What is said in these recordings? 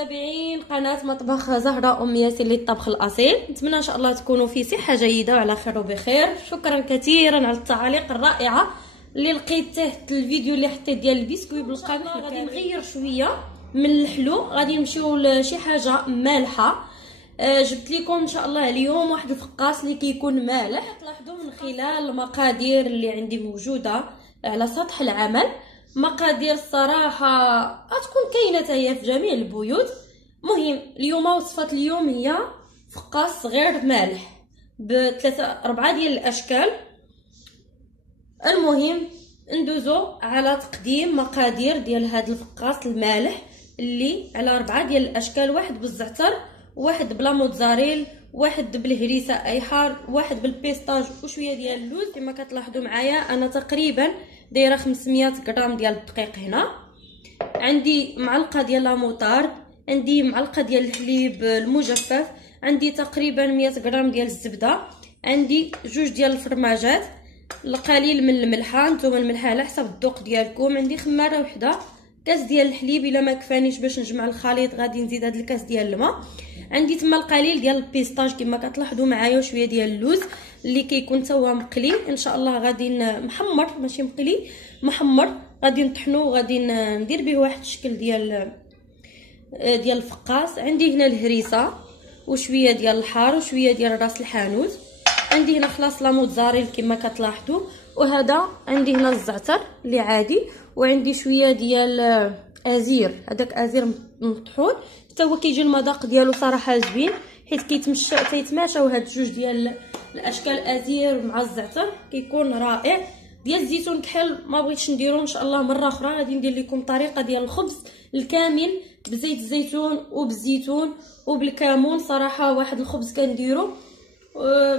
متابعين قناه مطبخ زهره ام ياسين للطبخ الاصيل، نتمنى ان شاء الله تكونوا في صحه جيده وعلى خير وبخير. شكرا كثيرا على التعاليق الرائعه اللي لقيت تحت الفيديو اللي حطيت ديال البسكوي بالقمح. غادي نغير شويه من الحلو، غادي نمشيو لشي حاجه مالحه. جبت لكم ان شاء الله اليوم واحد الفقاس اللي كيكون مالح. تلاحظوا من خلال المقادير اللي عندي موجوده على سطح العمل، مقادير الصراحه غتكون كاينه هي في جميع البيوت. مهم اليوم وصفه اليوم هي فقاس صغير مالح بثلاثه اربعه ديال الاشكال. المهم ندوزو على تقديم مقادير ديال هذا الفقاس المالح اللي على 4 ديال الاشكال، واحد بالزعتر، واحد بلا موتزاريل، واحد بالهريسه ايحار، واحد بالبيستاج وشويه ديال اللوز. كما كتلاحظوا معايا انا تقريبا دايره 500 غرام ديال الدقيق. هنا عندي معلقه ديال لاموطارد، عندي معلقه ديال الحليب المجفف، عندي تقريبا 100 غرام ديال الزبده، عندي جوج ديال الفرماجات، القليل من الملحه، نتوما الملحه على حسب الذوق ديالكم، عندي خماره وحده، كاس ديال الحليب. الا ما كفانيش باش نجمع الخليط غادي نزيد هذا الكاس ديال الماء، عندي تما القليل ديال البيستاج كما كتلاحظوا معايا، وشويه ديال اللوز اللي كيكون تا هو مقلي. ان شاء الله غادي محمر ماشي مقلي، محمر، غادي نطحنو وغادي ندير به واحد الشكل ديال الفقاس. عندي هنا الهريسه وشويه ديال الحار وشويه ديال راس الحانوت، عندي هنا خلاص لا موتزاريل كما كتلاحظوا، وهذا عندي هنا الزعتر اللي عادي، وعندي شويه ديال ازير، هذاك ازير مطحون حتى هو كيجي المذاق ديالو صراحه زوين، حيت كيتماشاو هاد جوج ديال الاشكال، ازير مع الزعتر كيكون رائع. ديال الزيتون كحل ما بغيتش نديرو، ان شاء الله مره اخرى غادي ندير لكم طريقه ديال الخبز الكامل بزيت الزيتون وبالزيتون وبالكمون. صراحه واحد الخبز كنديرو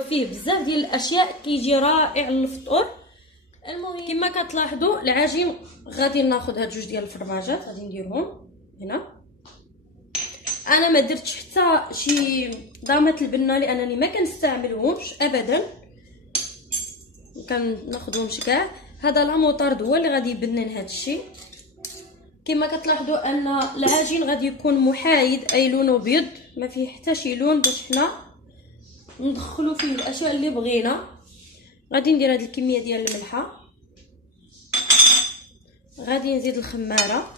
فيه بزاف ديال الاشياء كيجي رائع للفطور. المهم كما كتلاحظوا العجين غادي ناخذ هاد جوج ديال الفرماجات غادي نديرهم هنا. انا ما درتش حتى شي ضامات البنه لانني ما كنستعملهمش ابدا، كناخذهمش كاع. هذا لاموطارد هو اللي غادي يبنن هاد الشيء. كما كتلاحظوا ان العجين غادي يكون محايد، اي لونه ابيض ما فيه حتى شي لون، باش حنا ندخلوا فيه الاشياء اللي بغينا. غادي ندير هذه الكميه ديال الملحه، غادي نزيد الخماره،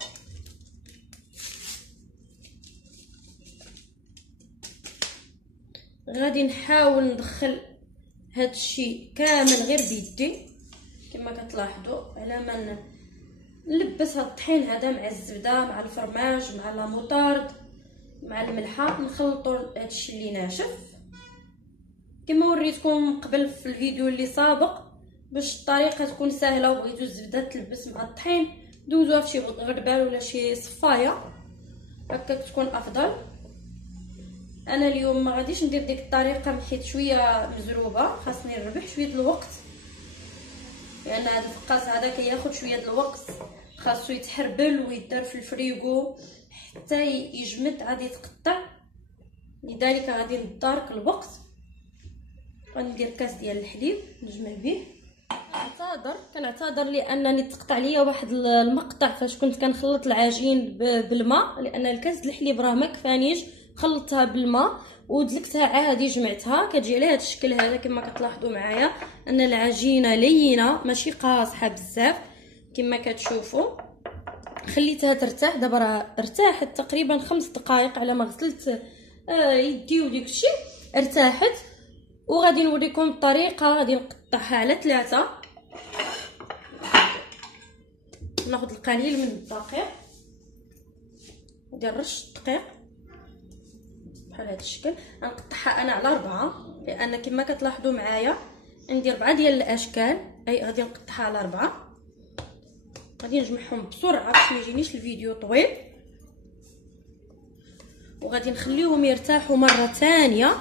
غادي نحاول ندخل هاد الشيء كامل غير بيدي كما كتلاحظوا، على ما نلبس هاد الطحين هذا مع الزبده مع الفرماج مع لاموطارد مع الملحه، نخلطوا هاد الشيء اللي ناشف كما وريتكم قبل في الفيديو اللي سابق. باش الطريقه تكون سهله وبغيتو الزبده تلبس مع الطحين دوزوها في شي غربال ولا شي صفايه هكا تكون افضل. انا اليوم ما غاديش ندير ديك الطريقه حيت شويه مزروبه، خاصني نربح شويه الوقت، لان هذا الفقاس هذا كياخذ شويه الوقت، خاصو يتحربل ويدار في الفريغو حتى يجمد عاد يتقطع، لذلك غادي ندارك الوقت. غندير كاس ديال الحليب نجمع به. كنعتذر لانني تقطع ليا واحد المقطع فاش كنت كنخلط العجين بالماء، لان الكاس ديال الحليب راه ما كفانيش، خلطتها بالماء ودلكتها عادي جمعتها كتجي على هذا الشكل هذا. كما كتلاحظوا معايا ان العجينه لينه ماشي قاصحه بزاف كما كتشوفوا. خليتها ترتاح، دابا راه ارتاحت تقريبا 5 دقائق على ما غسلت يدي وديك الشيء ارتاحت. وغادي نوريكم الطريقه، غادي نقطعها على 3، ناخذ القليل من الدقيق ندير رش الدقيق بحال هذا الشكل، غنقطعها انا على 4 لان كما كتلاحظوا معايا عندي 4 ديال الاشكال، اي غادي نقطعها على 4. غادي نجمعهم بسرعه باش ما يجينيش الفيديو طويل، وغادي نخليهم يرتاحوا مره ثانيه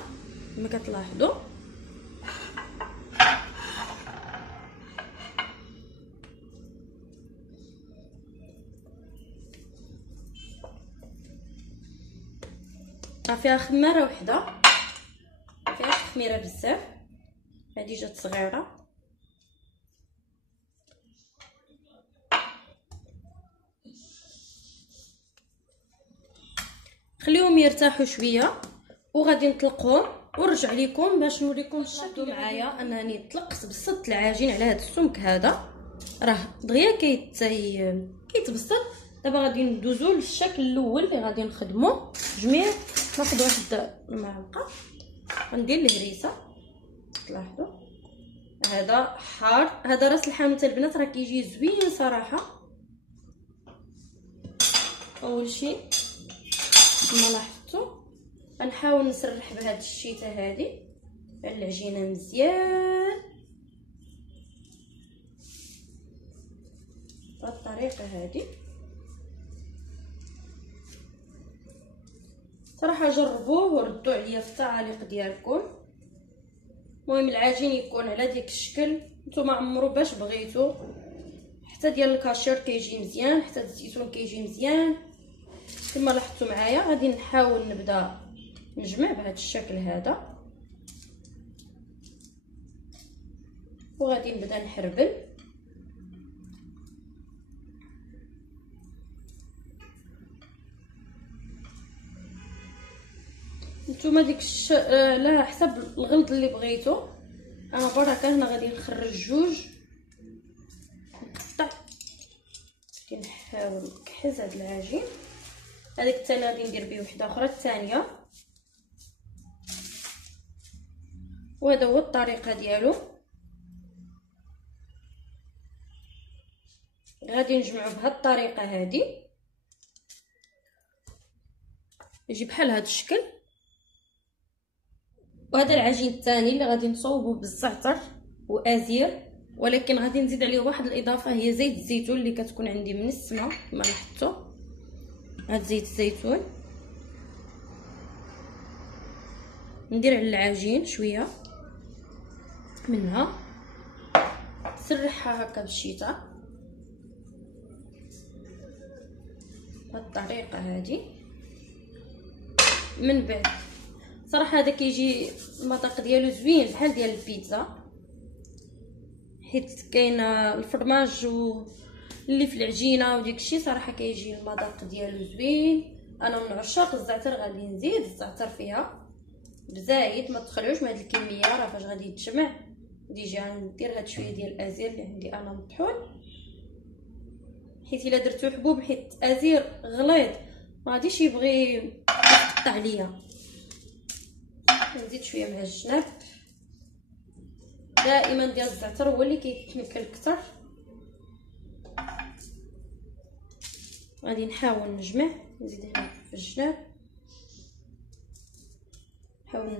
كما كتلاحظوا. فيها خماره وحده، ما فيهاش خميره بزاف، هذه جات صغيره. خليهم يرتاحوا شويه وغادي نطلقهم ونرجع لكم باش نوريكم الشكل. معايا انني طلقت بسطت العجين على هذا السمك هذا، راه دغيا كيتبسط. دابا غادي ندوزو للشكل الاول اللي غادي نخدمو جميع. ناخذ واحد المعلقه وندير الهريسه. تلاحظوا هذا حار، هذا راس الحانوت البنات راه كيجي زوين صراحه. اول شيء كما لاحظتوا غنحاول نسرح بهذه الشيته هذه على العجينه مزيان بهذه الطريقه هذه. صراحه جربوه وردوا عليا في التعاليق ديالكم. المهم العجين يكون على ديك الشكل، نتوما عمرو باش بغيتو، حتى ديال الكاشير كيجي مزيان، حتى الزيتون كيجي مزيان كما لاحظتوا معايا. غادي نحاول نبدا نجمع بهذا الشكل هذا وغادي نبدا نحربل. نتوما ديك على حسب الغلط اللي بغيتو. انا بركه هنا غادي نخرج جوج نقطع، كنحاول نكحز هاد العجين. هذيك الثانيه غادي ندير به وحده اخرى الثانيه، وهذا هو الطريقه ديالو. غادي نجمعو بهاد الطريقه هذه يجي بحال هذا الشكل. وهذا العجين الثاني اللي غادي نصوبه بالزعتر وازير، ولكن غادي نزيد عليه واحد الاضافه هي زيت الزيتون اللي كتكون عندي من السما كما لاحظتوا. هاد زيت الزيتون ندير على العجين شويه منها، نسرحها هكا بالشيته بهاد الطريقه هذه. من بعد صراحه هذا كيجي المذاق ديالو زوين بحال ديال البيتزا، حيت كاينه الفرماج اللي في العجينه وديك الشيء. صراحه كيجي المذاق ديالو زوين. انا من عشاق الزعتر، غادي نزيد الزعتر فيها بزايد، ما تخلعوش من هذه الكميه راه فاش غادي يتجمع. ديجا ندير هاد شويه ديال الازير اللي عندي انا مطحون، حيت الا درتو حبوب حيت ازير غليظ ما غاديش يبغي يقطع ليا. نزيد شويه مع الجناب. دائما ديال الزعتر هو اللي كيتمكن اكثر. غادي نحاول نجمع، نزيد هنا في الجناب نحاول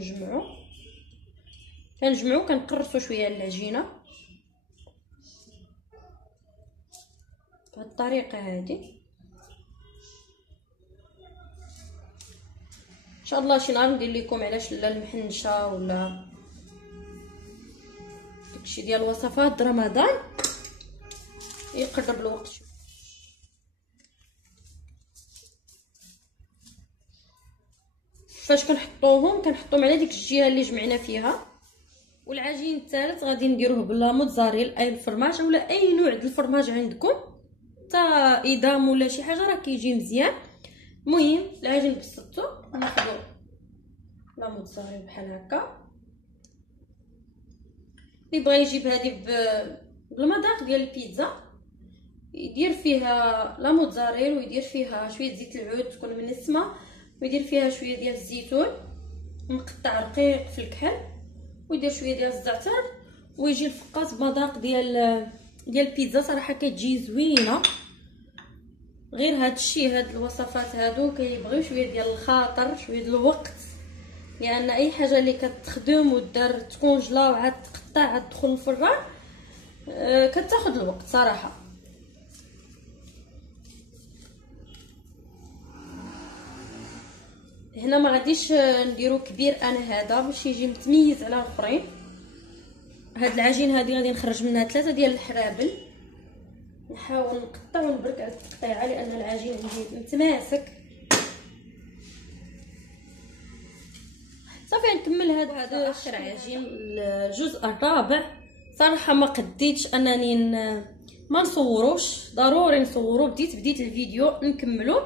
نجمعو كنقرصو شويه العجينه بهذه الطريقه هذه. ان شاء الله شي نهار ندير لكم علاش لا المحنشه ولا داكشي ديال وصفات رمضان يقرب الوقت. فاش كنحطوهم على ديك الجهه اللي جمعنا فيها. والعجين الثالث غادي نديروه بلا موتزاريلا اي الفرماج ولا اي نوع ديال الفرماج عندكم، تا ايدام ولا شي حاجه راه كيجي مزيان. المهم العجين بسطتو، ناخذو لا موتزاريلا بحال هكا. اللي بغى يجيب هذه بالمذاق ديال البيتزا يدير فيها لا موتزاريلا ويدير فيها شويه زيت العود تكون من السما، ويدير فيها شويه ديال الزيتون مقطع رقيق في الكحل، ويدير شويه ديال الزعتر، ويجي الفقاس بمذاق ديال البيتزا. صراحه كتجي زوينه. غير هاد الشيء، هاد الوصفات هادو كيبغيو شويه ديال الخاطر، شويه ديال الوقت، لان اي حاجه اللي كتخدم ودار تكونجلا وعاد تقطع عاد تدخل الفران كتاخذ الوقت صراحه. هنا ما غاديش نديرو كبير انا هذا باش يجي متميز على الاخرين. هاد العجين هذه غادي نخرج منها 3 ديال الحرابل، نحاول نقطع ونبرك على التقطيعه لان العجين عندي متماسك. صافي نكمل هذا اخر عجين الجزء الرابع. صراحه ما قديتش انني ما نصوروش، ضروري نصورو، بديت الفيديو نكملو.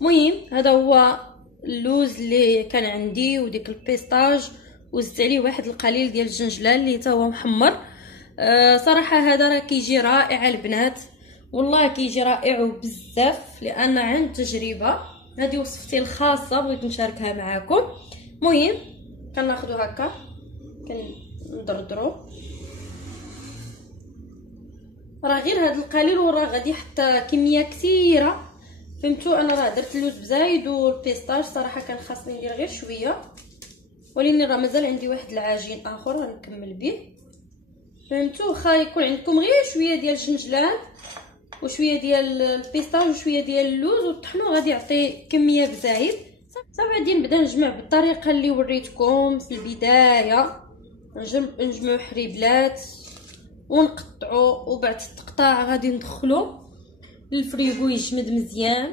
المهم هذا هو اللوز اللي كان عندي وديك البيستاج، وزدت عليه واحد القليل ديال الجنجلان اللي تا هو محمر. صراحه هذا راه كيجي رائع البنات، والله كيجي رائع بزاف، لان عن تجربه. هذه وصفتي الخاصه بغيت نشاركها معكم. المهم كناخذوا هكا كندردرو، راه غير هذا القليل وراه غادي حتى كميه كثيره، فهمتوا؟ انا راه درت اللوز بزايد والبيستاج، صراحه كان خاصني ندير غير شويه، ولكن راه مازال عندي واحد العجين اخر غنكمل به، فهمتوا؟ واخا يكون عندكم غير شويه ديال الجنجلان وشويه ديال البيستاج وشويه ديال اللوز وطحنوا، غادي يعطي كميه بزايد. صافي غادي نبدا نجمع بالطريقه اللي وريتكم في البدايه، نجمعوا حريبلات ونقطعوا، وبعد التقطاع غادي ندخلو للفريغو يجمد مزيان.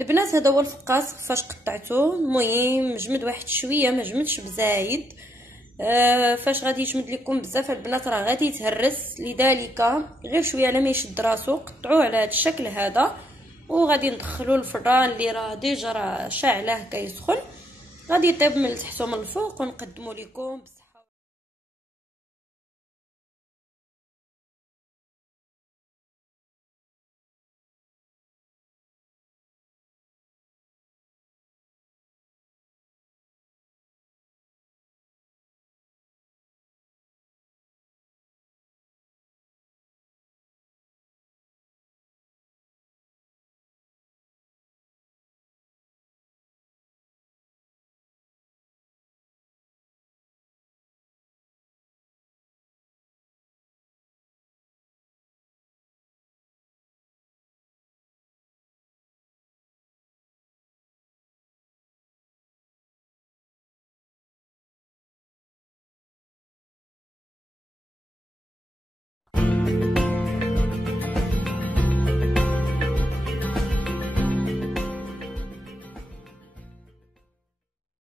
البنات هذا هو الفقاس كيفاش قطعته. المهم جمد واحد شويه، ما جمدش بزايد. فاش غادي يجمد لكم بزاف البنات راه غادي يتهرس، لذلك غير شويه على ما يشد راسو قطعوه على هذا الشكل هذا، وغادي ندخلو الفران اللي راه ديجا راه شاعله كيسخن، غادي يطيب من تحت ومن الفوق ونقدموا لكم.